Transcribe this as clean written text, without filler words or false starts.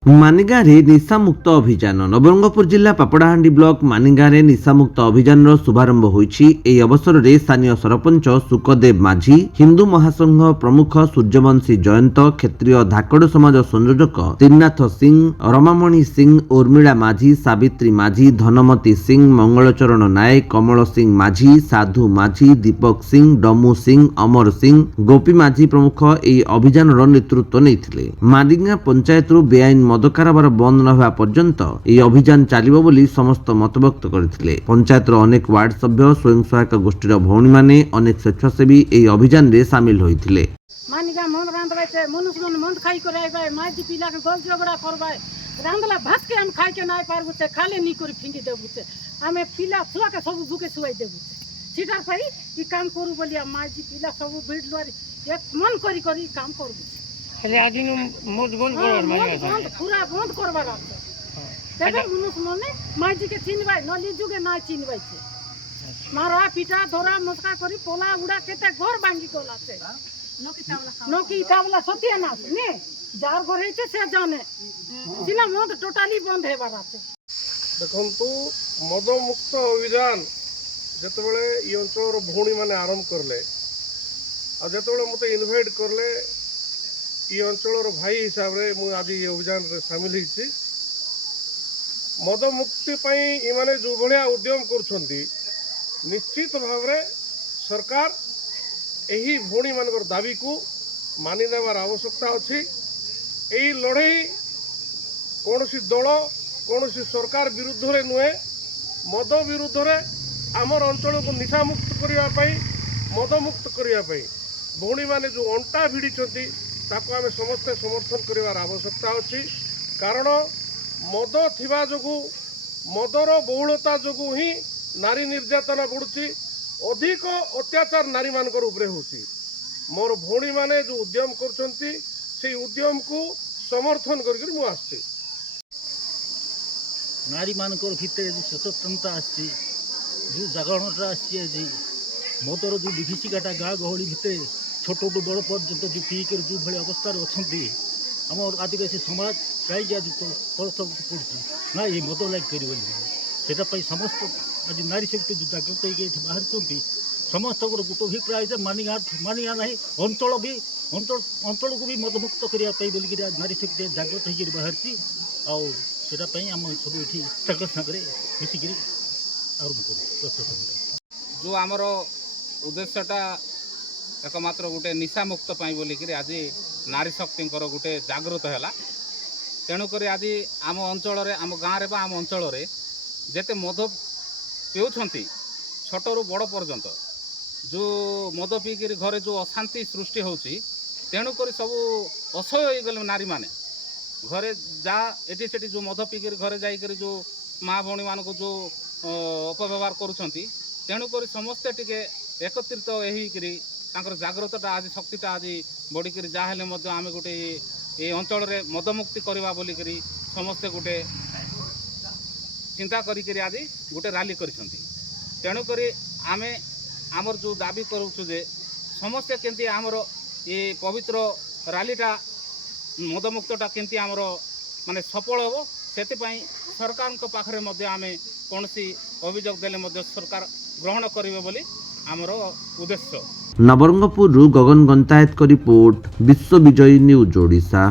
ମାନିଗାଁରେ ନିଶାମୁକ୍ତ ଅଭିଯାନ। ନବରଙ୍ଗପୁର ଜିଲ୍ଲା ପାପଡ଼ାହାଣ୍ଡି ବ୍ଲକ ମାନିଗାଁରେ ନିଶାମୁକ୍ତ ଅଭିଯାନର ଶୁଭାରମ୍ଭ ହୋଇଛି। ଏହି ଅବସରରେ ସ୍ଥାନୀୟ ସରପଞ୍ଚ ସୁକଦେବ ମାଝୀ, ହିନ୍ଦୁ ମହାସଂଘ ପ୍ରମୁଖ ସୂର୍ଯ୍ୟବଂଶୀ ଜୟନ୍ତ, କ୍ଷତ୍ରିୟ ଧାକଡ଼ ସମାଜ ସଂଯୋଜକ ତ୍ରିନାଥ ସିଂ, ରମାମଣି ସିଂ, ଉର୍ମିଳା ମାଝୀ, ସାବିତ୍ରୀ ମାଝୀ, ଧନମତୀ ସିଂ, ମଙ୍ଗଳଚରଣ ନାୟକ, କମଳ ସିଂ ମାଝୀ, ସାଧୁ ମାଝୀ, ଦୀପକ ସିଂ, ଡମୁ ସିଂ, ଅମର ସିଂ, ଗୋପୀ ମାଝୀ ପ୍ରମୁଖ ଏହି ଅଭିଯାନର ନେତୃତ୍ୱ ନେଇଥିଲେ। ମାନିଗାଁ ପଞ୍ଚାୟତରୁ ବେଆଇନ ମଦ କାରବାର ବନ୍ଦ ନ ହେବା ପର୍ଯ୍ୟନ୍ତ ଏହି ଅଭିଯାନ ଚାଲିବ ବୋଲି ସମସ୍ତ ମତବ୍ୟକ୍ତ କରିଥିଲେ। ପଞ୍ଚାୟତର ଅନେକ ୱାର୍ଡ ସଭ୍ୟ, ସ୍ୱୟଂ ସହାୟକ ଗୋଷ୍ଠୀର ଭଉଣୀମାନେ, ଅନେକ ସ୍ୱେଚ୍ଛାସେବୀ ଏହି ଅଭିଯାନରେ ସାମିଲ ହୋଇଥିଲେ। मानिका मन रांधवाय छे मनुष्य मन मन खाई करे आइबाय माजी पिला के गोल झगड़ा करबाय रांधला भात के हम खाई के नाय पारबु छे खाले नी करी फिंगी देबु छे हमें पिला छुआ के सब भूखे सुवाई देबु छे सीटार पई ई काम करू बोलिया माजी पिला सब भीड़ लोरी एक मन करी करी काम करबु हेले आदि मोद बंद करबार मानिका बंद पूरा बंद करबार আছে দেখে মনুষ্য মনে মাজি के চিনবাই নলি যুগে না চিনবাই छे मारा पिटा धरा मस्का करी पोला उड़ा केते घर भांगी गलाছে नौकी तावला सतिया ना ने जार घर हेते से जाने सिना मद टोटली बंद हे बार আছে देखंतु मद मुक्त अभियान जेतेबेले ई अंचल भौणी माने आरंभ करले आ जेतेबेले मते इनवाइट करले ई अंचल भाई हिसाब रे मु आज ई अभियान रे शामिल हिची मद मुक्ति पई ई माने जो भलिया उद्यम करछंती निश्चित भाव रे सरकार एही भौणी मानकर दाबी को मानि नेबार आवश्यकता अछि। एही लड़ाई कौनसी दल कौनसी सरकार विरुद्ध रे नुहे मद विरुद्ध रे आमर अंचल को निशा मुक्त करिया पई मद मुक्त करिया पई भौणी माने जो अंटा भिड़ी छथि ताको आमे समस्त समर्थन करिवार आवश्यकता अछि। कारण मद थिबा जोगु मदर बहुलता जोगु ही नारी निर्यातना बढ़ुची अधिक अत्याचार नारी मानकर उपरे होची। मोर भौणी माने जो उद्यम करछंती से उद्यम को समर्थन करके मु आछी। नारी मानकर भितर जो सचेतनता आछि जो जागरणटा आछि जी मोदर जो विभीषिकाटा गाँ गहली भितर छोट टू बड़ पर्यंत जो पीकर जो भाई अवस्था अच्छी आम आदिवासी समाज कहीं आज परस्त पड़ी ना ये मद लाइक कर सेटाई समस्त आज नारी शक्ति जो जागृत हो बाहर समस्त गोटे अभिप्राय मानिगा ना अंचल भी अंचल को भी मदमुक्त करने बोलिक नारी शक्ति जागृत हो बाहर आउटापी आम सब ये सागर मिसिक आरंभ कर जो आमर उद्देश्यटा एकमात्र गोटे निशा मुक्त बोलिक आज नारी शक्ति गोटे जागृत है तेणुक आज आम अंचल आम गाँव में आम अंचल जेते मद पिउछंती छोटू बड़ पर्यंत जो मद पीकर घरे जो अशांति सृष्टि होची तेणुक सब असह्य हो गले नारी माने घरे जा एटी सेठी जो मद पीकर घरे जाइकर जो माँ भौणी मान को जो अपव्यवहार करुछंती तेणुक समस्ते टिके एकत्रित होइकरी तांकर जागृतटा आज शक्तिटा आज बढ़िक जहाँ आम गोटे ये अंचल रे मद मुक्ति करवा बोलिक समस्ते गोटे चिंता करी आज गोटे रैली करिसंती तेणुक आमे आमर जो दाबी करूँ जे समस्ते केंती आमर ये पवित्र रैलीटा मदमुक्तटा केंती आमर माने सफल हो से सरकार पाखरे मध्य आमे कौनसी अभियोग देले मध्य सरकार ग्रहण करिवे बोली आमर उद्देश्य। नवरंगपुर गगन गंतायत रिपोर्ट विश्व विजयी न्यूज ओडिशा।